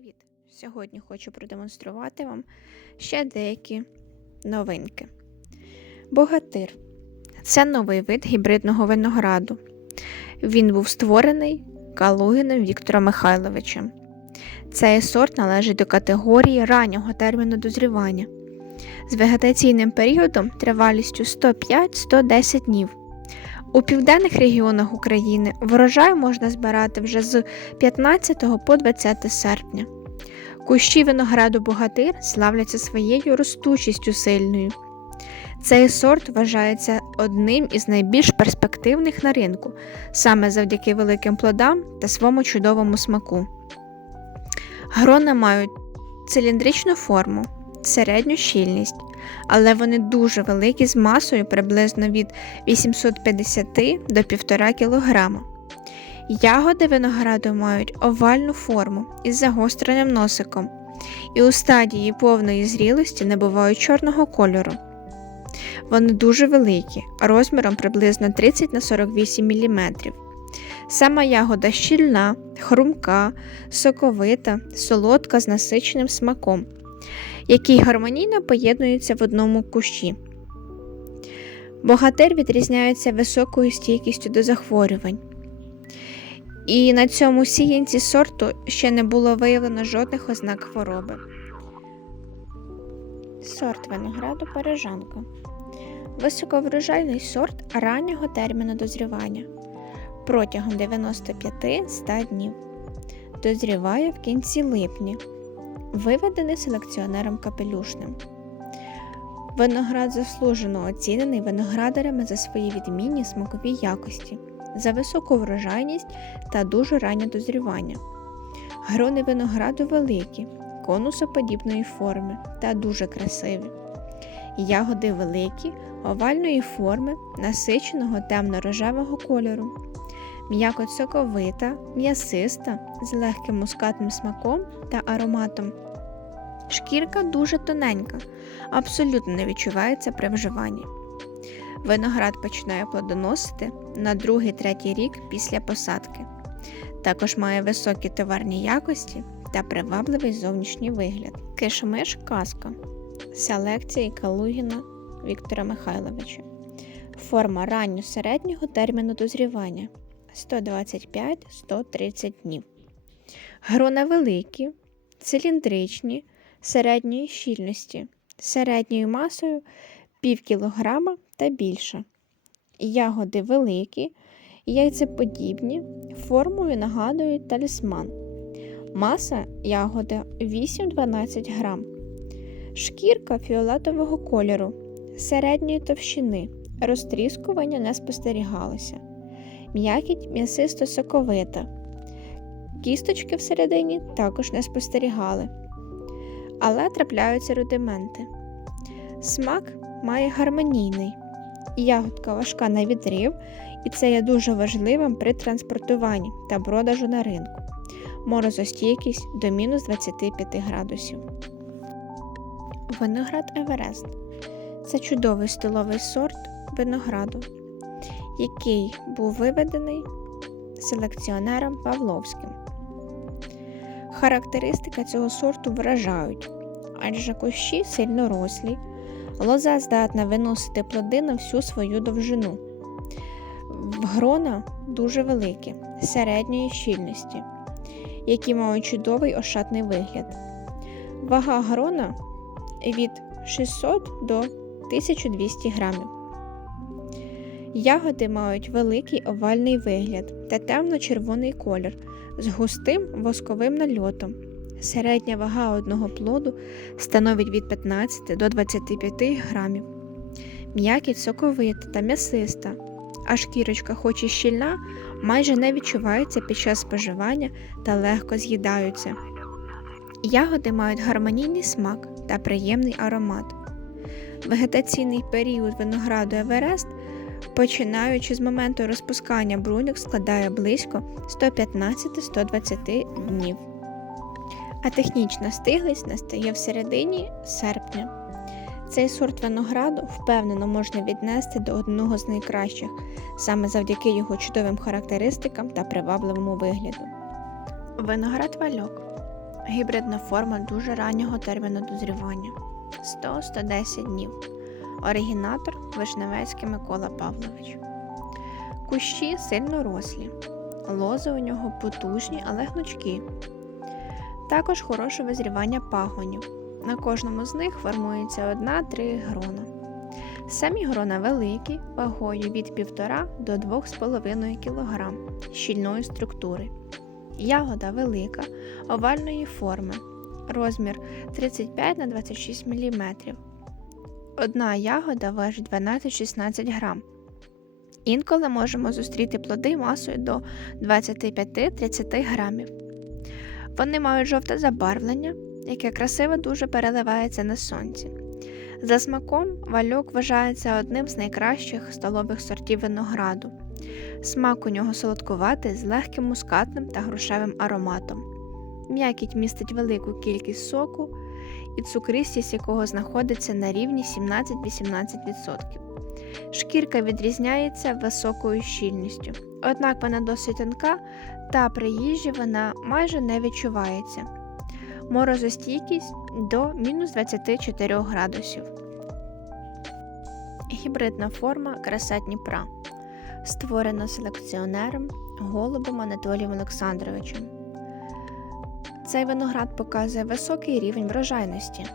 Привіт! Сьогодні хочу продемонструвати вам ще деякі новинки. Богатир це новий вид гібридного винограду. Він був створений Калугіним Віктором Михайловичем. Цей сорт належить до категорії раннього терміну дозрівання з вегетаційним періодом тривалістю 105-110 днів. У південних регіонах України врожай можна збирати вже з 15 по 20 серпня. Кущі винограду богатир славляться своєю ростучістю сильною. Цей сорт вважається одним із найбільш перспективних на ринку, саме завдяки великим плодам та своєму чудовому смаку. Грона мають циліндричну форму, середню щільність, але вони дуже великі з масою приблизно від 850 до 1,5 кг. Ягоди винограду мають овальну форму із загостреним носиком, і у стадії повної зрілості набувають чорного кольору. Вони дуже великі, розміром приблизно 30 на 48 мм. Сама ягода щільна, хрумка, соковита, солодка з насиченим смаком, який гармонійно поєднується в одному кущі. Богатир відрізняється високою стійкістю до захворювань. І на цьому сіянці сорту ще не було виявлено жодних ознак хвороби. Сорт винограду парижанка. Високоврожайний сорт раннього терміну дозрівання протягом 95-100 днів. Дозріває в кінці липня. Виведений селекціонером капелюшним. Виноград заслужено оцінений виноградарями за свої відмінні смакові якості, за високу врожайність та дуже раннє дозрівання. Грони винограду великі, конусоподібної форми та дуже красиві. Ягоди великі, овальної форми, насиченого темно-рожевого кольору. М'якоть соковита, м'ясиста, з легким мускатним смаком та ароматом. Шкірка дуже тоненька, абсолютно не відчувається при вживанні. Виноград починає плодоносити на другий-третій рік після посадки. Також має високі товарні якості та привабливий зовнішній вигляд. Кишмиш казка селекції Калугіна Віктора Михайловича. Форма ранньо-середнього терміну дозрівання 125-130 днів. Грона великі, циліндричні, середньої щільності, середньою масою пів кілограма та більше. Ягоди великі, яйцеподібні, формою нагадують талісман. Маса ягоди 8-12 грам. Шкірка фіолетового кольору, середньої товщини, розтріскування не спостерігалося. М'якіть м'ясисто соковита. Кісточки всередині також не спостерігали. Але трапляються рудименти. Смак має гармонійний. Ягодка важка на відрив, і це є дуже важливим при транспортуванні та продажу на ринку. Морозостійкість до мінус 25 градусів. Виноград Еверест це чудовий стиловий сорт винограду, який був виведений селекціонером Павловським. Характеристика цього сорту вражають, адже кущі сильно рослі, лоза здатна виносити плоди на всю свою довжину. Грона дуже великі, середньої щільності, які мають чудовий ошатний вигляд. Вага грона від 600 до 1200 грамів. Ягоди мають великий овальний вигляд та темно-червоний колір з густим восковим нальотом. Середня вага одного плоду становить від 15 до 25 грамів. М'якість соковита та м'ясиста, а шкірочка, хоч і щільна, майже не відчувається під час споживання та легко з'їдаються. Ягоди мають гармонійний смак та приємний аромат. Вегетаційний період винограду Еверест, починаючи з моменту розпускання бруньок, складає близько 115-120 днів. А технічна стиглість настає в середині серпня. Цей сорт винограду впевнено можна віднести до одного з найкращих, саме завдяки його чудовим характеристикам та привабливому вигляду. Виноград вальок Гібридна форма дуже раннього терміну дозрівання 100-110 днів. Оригінатор Вишневецький Микола Павлович. Кущі сильно рослі. Лози у нього потужні, але гнучкі. Також хороше визрівання пагонів. На кожному з них формується одна-три грона. Самі грона великі, вагою від 1,5 до 2,5 кг щільної структури. Ягода велика, овальної форми, розмір 35 на 26 мм. Одна ягода важить 12-16 грам. Інколи можемо зустріти плоди масою до 25-30 грамів. Вони мають жовте забарвлення, яке красиво дуже переливається на сонці. За смаком вальок вважається одним з найкращих столових сортів винограду. Смак у нього солодкуватий з легким мускатним та грушевим ароматом. М'якіть містить велику кількість соку, і цукристість якого знаходиться на рівні 17-18%. Шкірка відрізняється високою щільністю, однак вона досить тонка та при їжі вона майже не відчувається. Морозостійкість до мінус 24 градусів. Гібридна форма краса Дніпра. Створена селекціонером Голубом Анатолієм Олександровичем. Цей виноград показує високий рівень врожайності.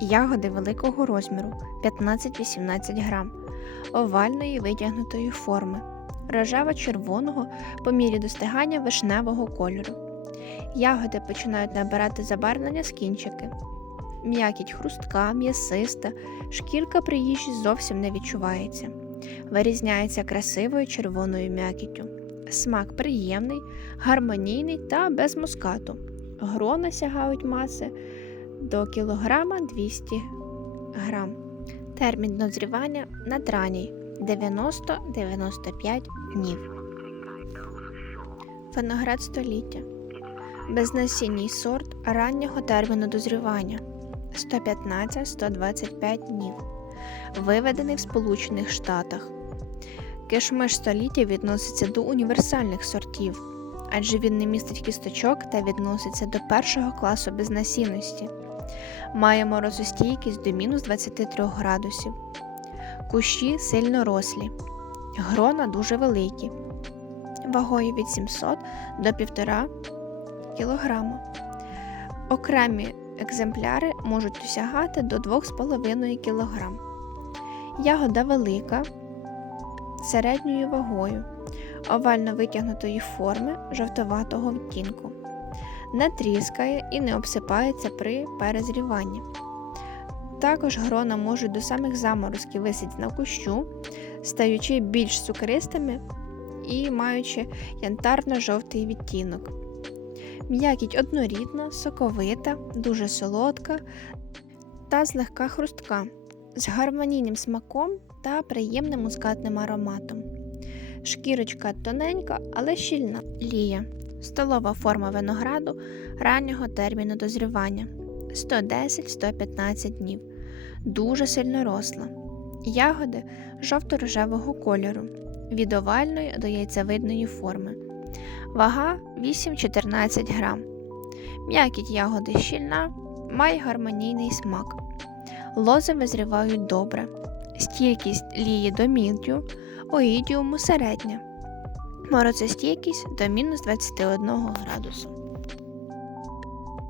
Ягоди великого розміру 15-18 грам, овальної витягнутої форми, рожево-червоного по мірі достигання вишневого кольору. Ягоди починають набирати забарвлення з кінчики. М'якіть хрустка, м'ясиста, шкірка при їжі зовсім не відчувається. Вирізняється красивою червоною м'якіттю. Смак приємний, гармонійний та без мускату. Грона сягають маси до кілограма 200 грам. Термін дозрівання надранній 90-95 днів. Виноград століття. Безнасінній сорт раннього терміну дозрівання 115-125 днів. Виведений в Сполучених Штатах. Кишмиш століття відноситься до універсальних сортів, адже він не містить кісточок та відноситься до першого класу безнасінності. Має морозостійкість до мінус 23 градусів. Кущі сильно рослі. Грона дуже великі. Вагою від 700 до 1,5 кг. Окремі екземпляри можуть досягати до 2,5 кг. Ягода велика, середньою вагою, овально витягнутої форми жовтоватого відтінку. Не тріскає і не обсипається при перезріванні. Також грона можуть до самих заморозків висіти на кущу, стаючи більш цукристими і маючи янтарно-жовтий відтінок. М'якіть однорідна, соковита, дуже солодка та злегка хрустка, з гармонійним смаком та приємним мускатним ароматом. Шкірочка тоненька, але щільна лія. Столова форма винограду раннього терміну дозрівання 110-115 днів. Дуже сильно росла. Ягоди жовто-рожевого кольору, від овальної до яйцевидної форми. Вага 8-14 грам. М'якіть ягоди щільна, має гармонійний смак. Лози визрівають добре. Стійкість лії до у оїдіуму середня. Морозостійкість до мінус 21 градусу.